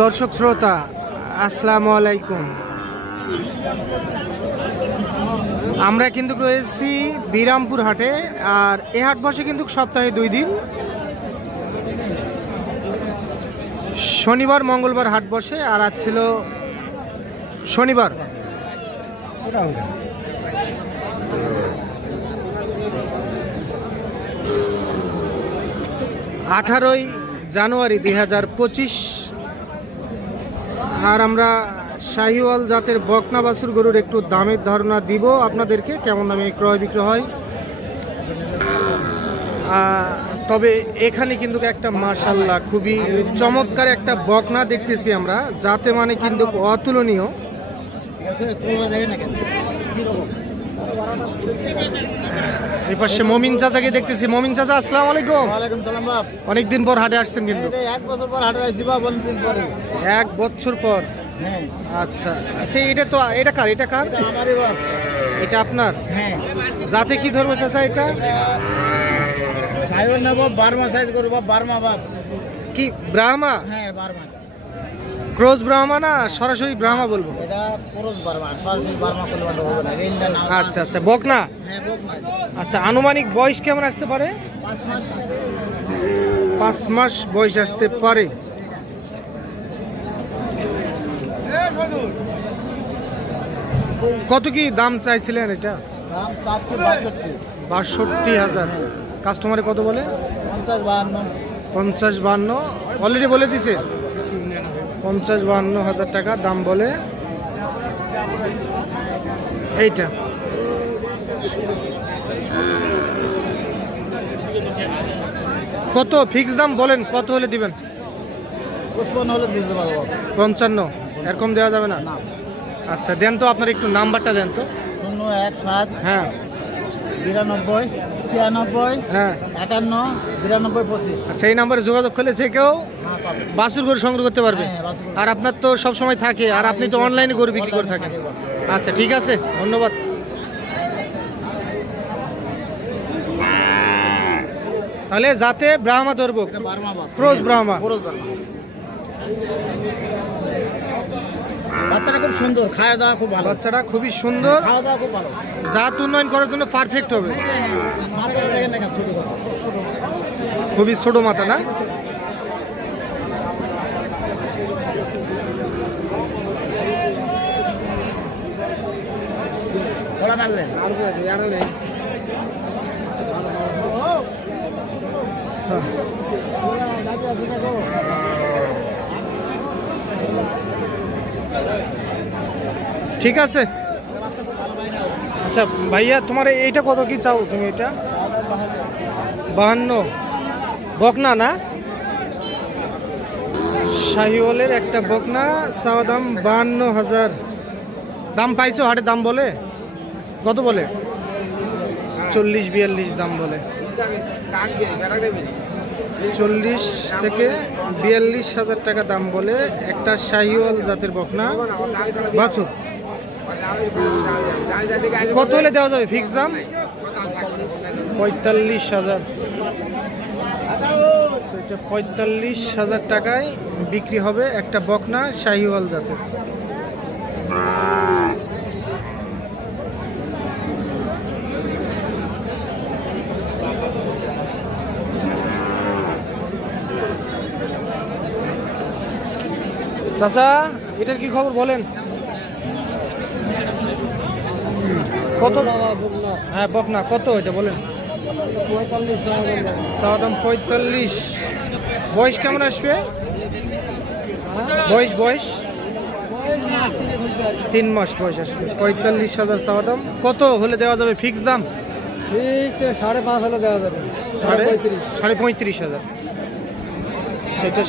দর্শক শ্রোতা আসসালামু আলাইকুম। আমরা কিন্তু রয়েছি বিরামপুর হাটে, আর এই হাট বসে কিন্তু সপ্তাহে 2 দিন, শনিবার মঙ্গলবার হাট বসে, আর আজ ছিল শনিবার। 18ই জানুয়ারি 2025। আর আমরা শাহিওয়াল জাতের বকনা বাছুর গরুর একটু দামের ধারণা দিব আপনাদেরকে, কেমন দামে ক্রয় বিক্রয় হয়। তবে এখানে কিন্তু একটা মাশাআল্লাহ খুবই চমৎকার একটা বকনা দেখতেছি আমরা, যাতে মানে কিন্তু অতুলনীয়। এই পাশে মমিন চাচাকে দেখতেছি। মমিন চাচা আসসালামু আলাইকুম। ওয়ালাইকুম সালাম বাপ। অনেকদিন পর হাটে আসছেন কিন্তু। 1 বছর পর হাটে আসছি বাপ, অনেকদিন পরে। 1 বছর পর? হ্যাঁ। আচ্ছা আচ্ছা, এটা কার? এটা আমারই বাপ। এটা আপনার? হ্যাঁ। যাতে কি ধরবো চাচা? এটা সাইওয়াল না বাপ, বার্মা সাইজ করব বাপ, বার্মা বাপ। কি ব্রাহ্মা? হ্যাঁ বার্মা। ক্রস ব্রাহ্মা না সরাসরি ব্রাহ্মা বলবো? এটা ক্রস বার্মা, সরাসরি বার্মা করলে হবে না, রেঞ্জটা না। আচ্ছা আচ্ছা, বকনা। হ্যাঁ বকনা। আচ্ছা, আনুমানিক বয়স কেমন আসতে পারে? 5 মাস। 5 মাস বয়স আসতে পারে। কত কি দাম চাইছিলেন এটা? দাম চাচ্ছি 62,000। কাস্টমারে কত বলে? 50-52। অলরেডি বলে দিছে 50-52,000 টাকা দাম বলে। এইটা কত ফিক্স দাম বলেন, কত হলে দিবেন? 55 হলে দিতে পারবো। 55? এরকম দেওয়া যাবে না? আচ্ছা দেন তো, আপনার একটু নাম্বারটা দেন তো। 017। হ্যাঁ 92 96। হ্যাঁ 51 92 25। আচ্ছা, এই নাম্বারে যোগাযোগ করলে যে কেউ বাছুর গরু সংগ্রহ করতে পারবে। আর আপনার তো সব সময় থাকে, আর আপনি তো অনলাইনে গরু বিক্রি করে থাকেন। আচ্ছা ঠিক আছে, ধন্যবাদ। তাহলে যাতে ব্রাহ্মা ধরবো, ক্রস ব্রাহ্মা। বাচ্চাটা খুব সুন্দর, খাওয়া দাওয়া খুব ভালো। বাচ্চাটা খুবই সুন্দর, খাওয়া দাওয়া খুব ভালো, জাত উন্নয়ন করার জন্য পারফেক্ট হবে। খুবই ছোট মাথা না? ঠিক আছে। আচ্ছা ভাইয়া, তোমার এইটা কত কি চাও তুমি? এটা 52 বকনা না? শাহিওয়ালের একটা বকনা, চাওয়া দাম 52,000। দাম পাইছো হাটে? দাম বলে কত বলে? 40-42 দাম বলে। 40 থেকে 42,000 টাকা দাম বলে একটা শাহিওয়াল জাতের বকনা বাছুর। কত হলে দেওয়া যাবে ফিক্স দাম? 45,000। 45,000 টাকায় বিক্রি হবে একটা বকনা শাহিওয়াল জাতের। চাচা, এটার কি খবর বলেন? কত? হ্যাঁ বকনা কত এটা বলেন? 45। বয়স কেমন আসবে? বয়স 3 মাস বয়স আসবে। 45,000 চাওয়া দাম। কত হলে দেওয়া যাবে ফিক্স দাম? 5.5 হলে দেওয়া যাবে। 35,000। সেটা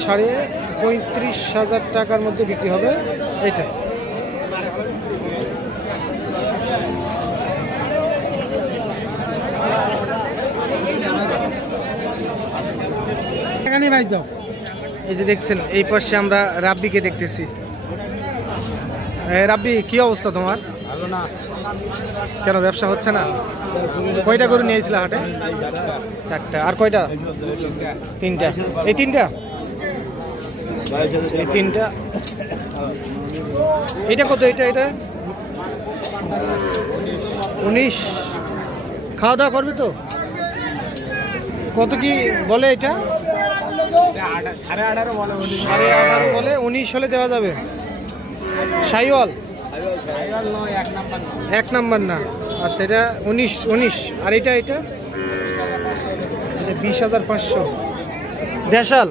35,000 টাকার মধ্যে বিক্রি হবে এটা। এই যে দেখছেন, এই পাশে আমরা রাব্বিকে দেখতেছি। রাব্বি, কি অবস্থা তোমার? ভালো না। কেন ব্যবসা হচ্ছে না? কয়টা গরু নিয়েছিল হাটে? 4টা। আর কয়টা? 3টা। এই 3টা এই তিনটা। এটা কত? এটা 19। খাওয়া দাওয়া করবে তো? কত কি বলে এটা? 18.5 বলে। 19 হলে দেওয়া যাবে। শাইওয়াল 1 নাম্বার না। আচ্ছা, এটা 19। আর এটা 20,500। দেশাল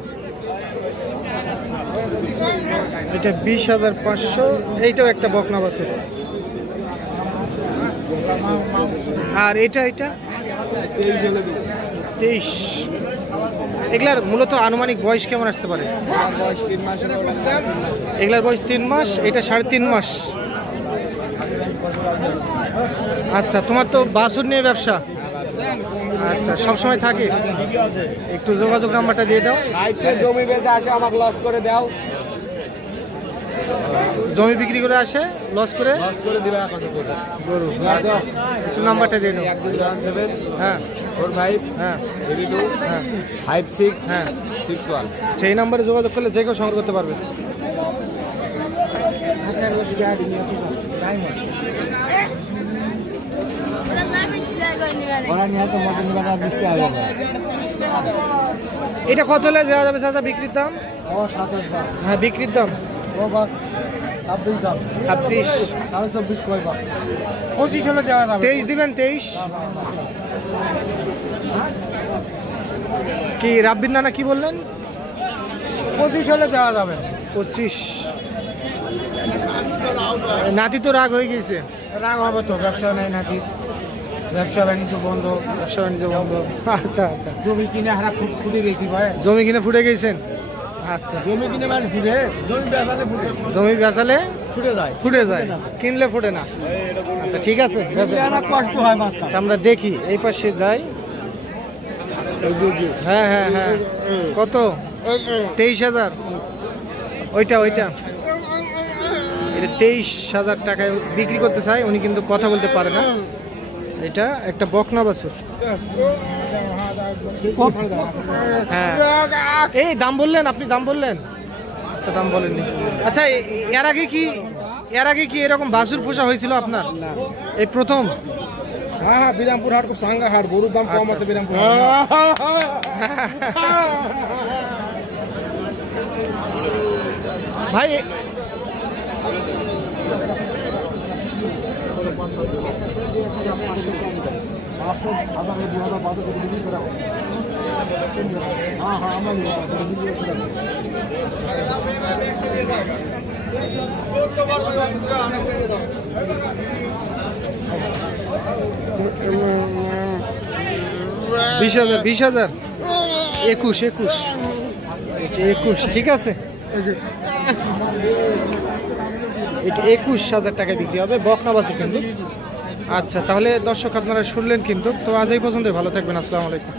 এটা 20,500। এইটাও একটা বকনা বাছুর। আর এটা 23। এগুলার মূলত আনুমানিক বয়স কেমন আসতে পারে? এগুলার বয়স 3 মাস, এটা 3.5 মাস। আচ্ছা, তোমার তো বাছুর নিয়ে ব্যবসা। আচ্ছা, সবসময় থাকে। একটু যোগাযোগ নাম্বারটা দিয়ে দাও। জমি বেচে আসে আমাকে লস করে দাও। জমি বিক্রি করে আসে, লস করে দিবে গরু। একটু নাম্বারটা দিয়ে দাও। 1217 হ্যাঁ 45 হ্যাঁ 82 হ্যাঁ 56 হ্যাঁ 61। সেই নাম্বারে যোগাযোগ করলে যে কেউ সংগ্রহ করতে পারবে। এটা কত হলে দেওয়া যাবে চাচা বিক্রির দাম? হ্যাঁ, বিক্রির দাম 26। 25 হলে দেওয়া যাবে। 23 দিবেন? 23 কি রাব্বির নানা কি বললেন? 25 হলে দেওয়া যাবে। 25। নাতি তো রাগ হয়ে গেছে। রাগ হবে তো, ব্যবসা নেই নাকি, ব্যবসা বাণিজ্য বন্ধ। ব্যবসা বাণিজ্য বন্ধ। আচ্ছা আচ্ছা, জমি কিনে হারা ফুটে গেছি ভাই। জমি কিনে ফুটে গেছেন? আচ্ছা, জমি কিনে মানে ফুটে, জমি বেচালে ফুটে, জমি বেচালে ফুটে যায়, কিনলে ফুটে না। আচ্ছা, ঠিক আছে, বেচেন। কষ্ট হয় মাছ। আচ্ছা, আমরা দেখি এই পাশে যাই। হ্যাঁ হ্যাঁ হ্যাঁ, কত? 23,000। ওইটা এটা 23,000 টাকায় বিক্রি করতে চাই। উনি কিন্তু কথা বলতে পারে না। এটা একটা বকনা বাছুর। হ্যাঁ, এই দাম বললেন আপনি? দাম বললেন? আচ্ছা, দাম বলেননি। আচ্ছা, এর আগে কি এরকম বাছুর পোষা হয়েছিল আপনার? এই প্রথম? হ্যাঁ, বিরামপুর হাট খুব সাঙ্গা হাট, গরুর দাম কম আছে বিরামপুর। ভাই বিশ হাজার 21। এটা 21, ঠিক আছে। এটা 21,000 টাকায় বিক্রি হবে, বকনা বাছুর কিন্তু। আচ্ছা, তাহলে দর্শক আপনারা শুনলেন কিন্তু। তো আজ এই পর্যন্ত, ভালো থাকবেন। আসসালামু আলাইকুম।